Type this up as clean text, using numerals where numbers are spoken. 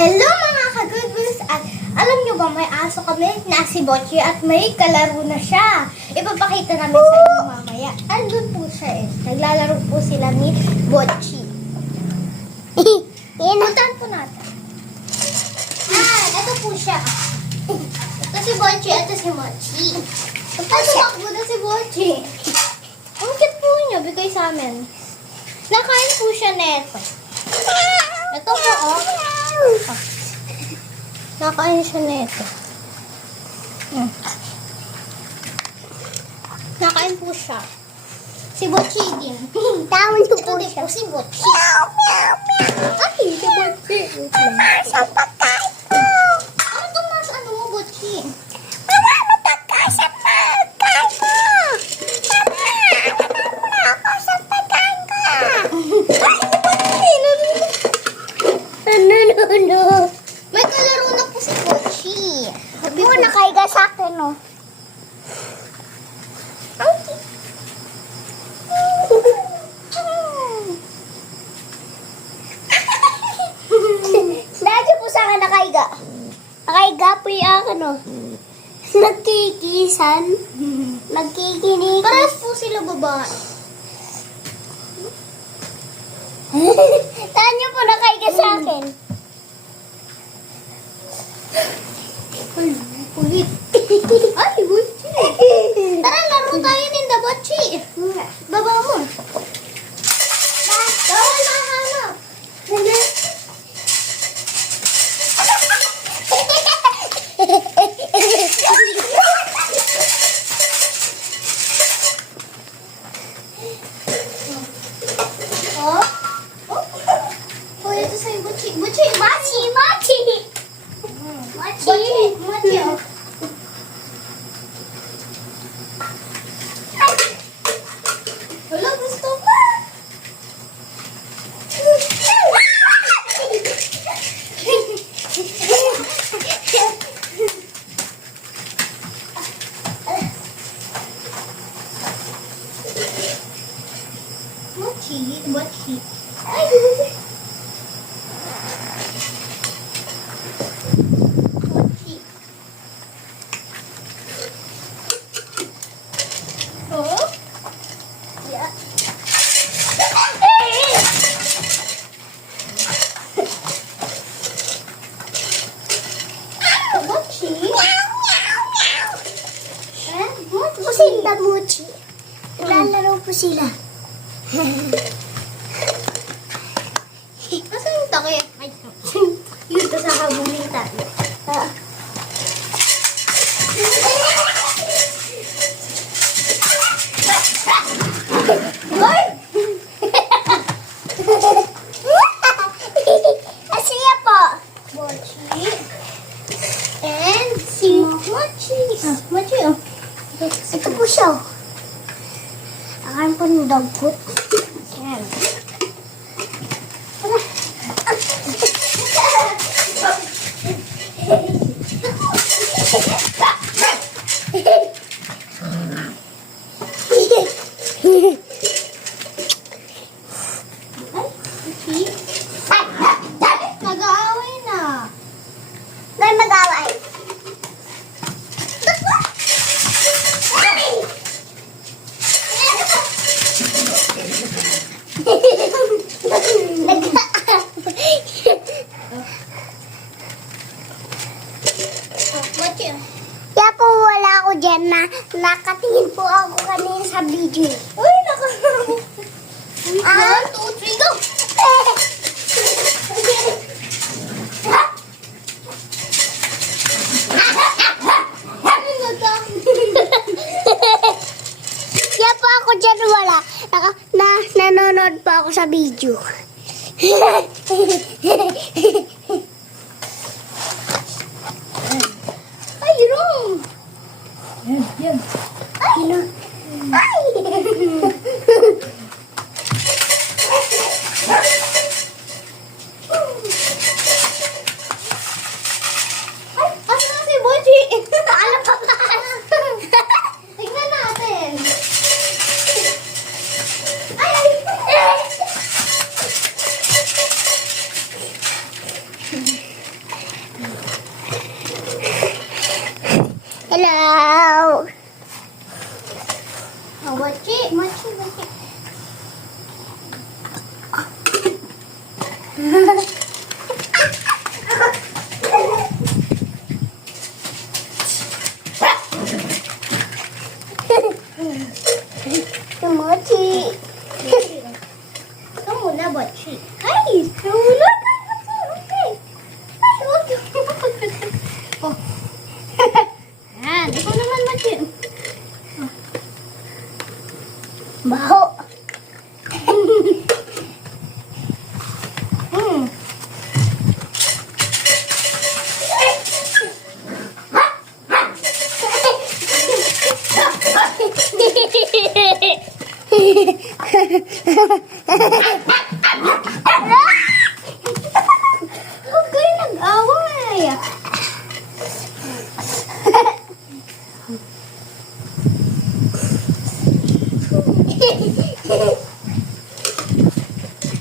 Hello mga ka-goodness! At alam nyo ba may aso kami na si Botchi at may kalaro na siya. Ipapakita namin sa inyo mamaya. Andun po siya eh. Naglalaro po sila ni Botchi. Puntahan po natin. Ito po siya. Ito si Botchi, ito si Mochi. Tumakbo na si Botchi. Ang cute po niya, bigay sa amin. Nakain po siya neto. Ito po, oh. Nakain siya neto. Nakain po siya. Si Botchi din. Tawon niyo po siya. Si Botchi. Ay, si Botchi. Sa pagkain ko. Ano itong mas ano mo, Botchi? Mama, matagkay sa pagkain ko. Mama, ako sa pagkain ko. No. May kalaro na po si Botchi. Sabi mo, nakaiga sa akin, no? Dahil po sa akin nakaiga. Nakaiga po yung akin, no? Nagkikisan. Nagkikinig. Parehas po sila babae. Saan niyo po nakaiga sa akin? Ulit. Ay, Botchi. Tara, laro tayo din, da Botchi. Baba mo. Bawal mahanap. Oh? Oh, ito sa'yo, Botchi. Botchi, Machi, Machi. Botchi, Botchi, oh. Wala, gusto ko. Botchi, Botchi. Ay, Botchi. Oh? Yeah. Botchi? Botchi? Po sila, Mochi. Naglalaro po sila. Asan yung takip? Ay, dito sa habulin tayo. Asiya po. Botchi. And si Mochi. Mochi, oh. Ito po siya. Akan po ng dog food. Yan. Nag-aaway na. Dahil mag-away. Mochi, oh. Kaya po wala ako dyan na nakatingin po ako kanina sa video. Uy, naka... 1, 2, 3, go! Kaya po ako dyan wala. Nanonood po ako sa video. Ay, wrong! Yan. Ay! Ay! Ay, asa na si Botchi? Alam pa ka. Tignan natin. Ay! Ow! Oh, Mochi. Mochi, Mochi. Mochi. Ikaw muna, Mochi. Ay! Nahulog! Okay. Ay, huwag yung Oh. Yan. Ikaw naman, Mochi. Baho. Hmm. Huwag kayo nag-away.